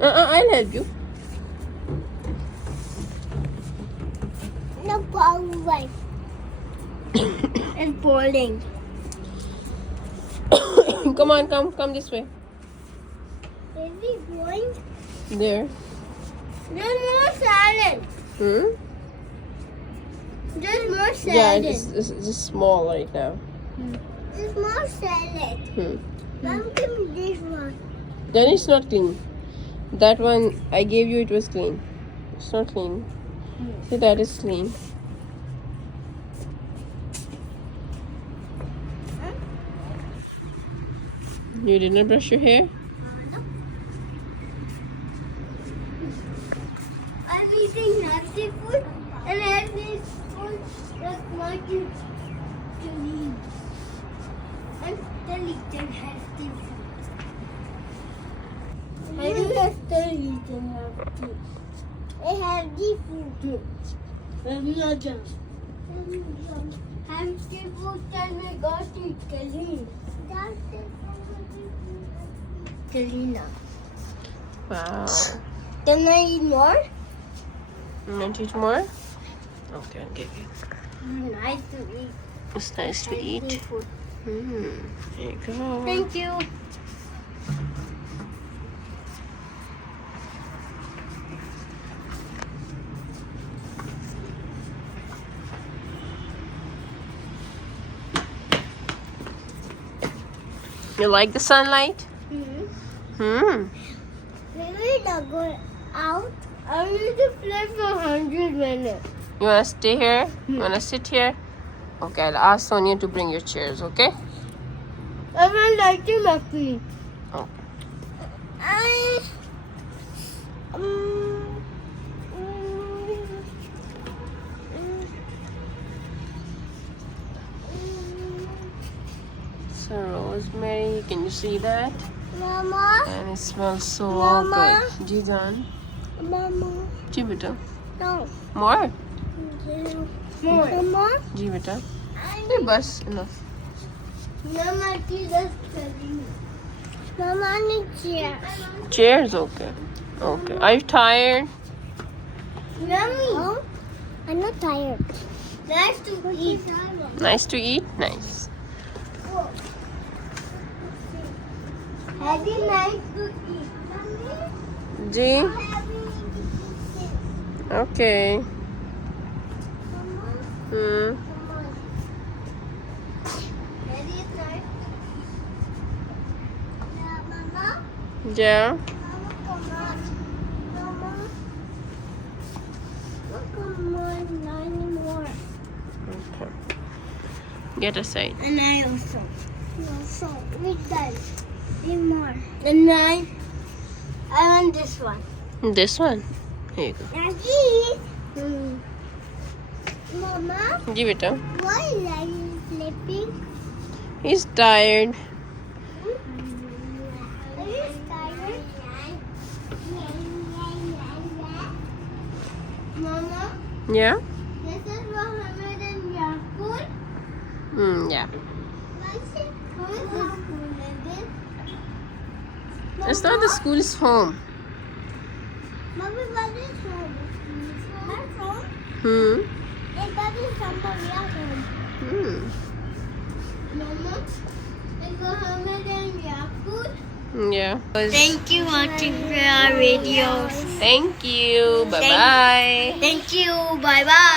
I'll help you. No bowling. And bowling. Come on, come this way. Where we going? There. There's more salad. There's more Yeah, salad. it's just small right now. There's more salad. Mom, give me this one. Then it's not clean. That one I gave you, it was clean. It's not clean. See, that is clean. You did not brush your hair? I'm eating nasty food and I have this food that want you to eat. I'm still eating healthy food. I do still eating healthy. A healthy food too. I'm not just. Healthy food and I got it clean. Clean. Wow. Can I eat more? You want to eat more? Okay, I'll give you. Nice to eat. It's nice to Healthy eat. food. There you go. Thank you. You like the sunlight? Maybe not go out. I need to play for 100 minutes. You wanna stay here? You wanna sit here? Okay, I'll ask Sonia to bring your chairs, okay? I want lighting my feet. Okay. So rosemary, can you see that? Mama, And it smells so Mama. good. Ji Jaan. Mama, Ji beta. no. More? More. Mama, Ji beta. I Hey, bus enough. Mama, please just study. Mama, I need chairs. Chairs, okay. Okay. Are you tired? Mommy. Oh, I'm not tired. Nice to eat. Nice to eat? Nice. Very nice to eat. Ji? Okay. Hmm. Very nice. Mama, Yeah. Mama, come on. Mama, come on, nine more. Okay. Get aside. And I also. Also, with that. Three more. And nine. I want this one. This one. Here you go. Daddy. Mama, Ji beta. why are you sleeping? He's tired. Are you tired? Mama, Yeah? this is Mohammed and Yaqub. Yeah. Who is this school again? It's not the school, it's home. Mommy, what is home? My home? Hmm. And that is somebody else's home. Mama, it's Mohammed and Yaqub. Yeah. Thank you for watching our videos. Thank you. Bye-bye. Thank you. Bye bye.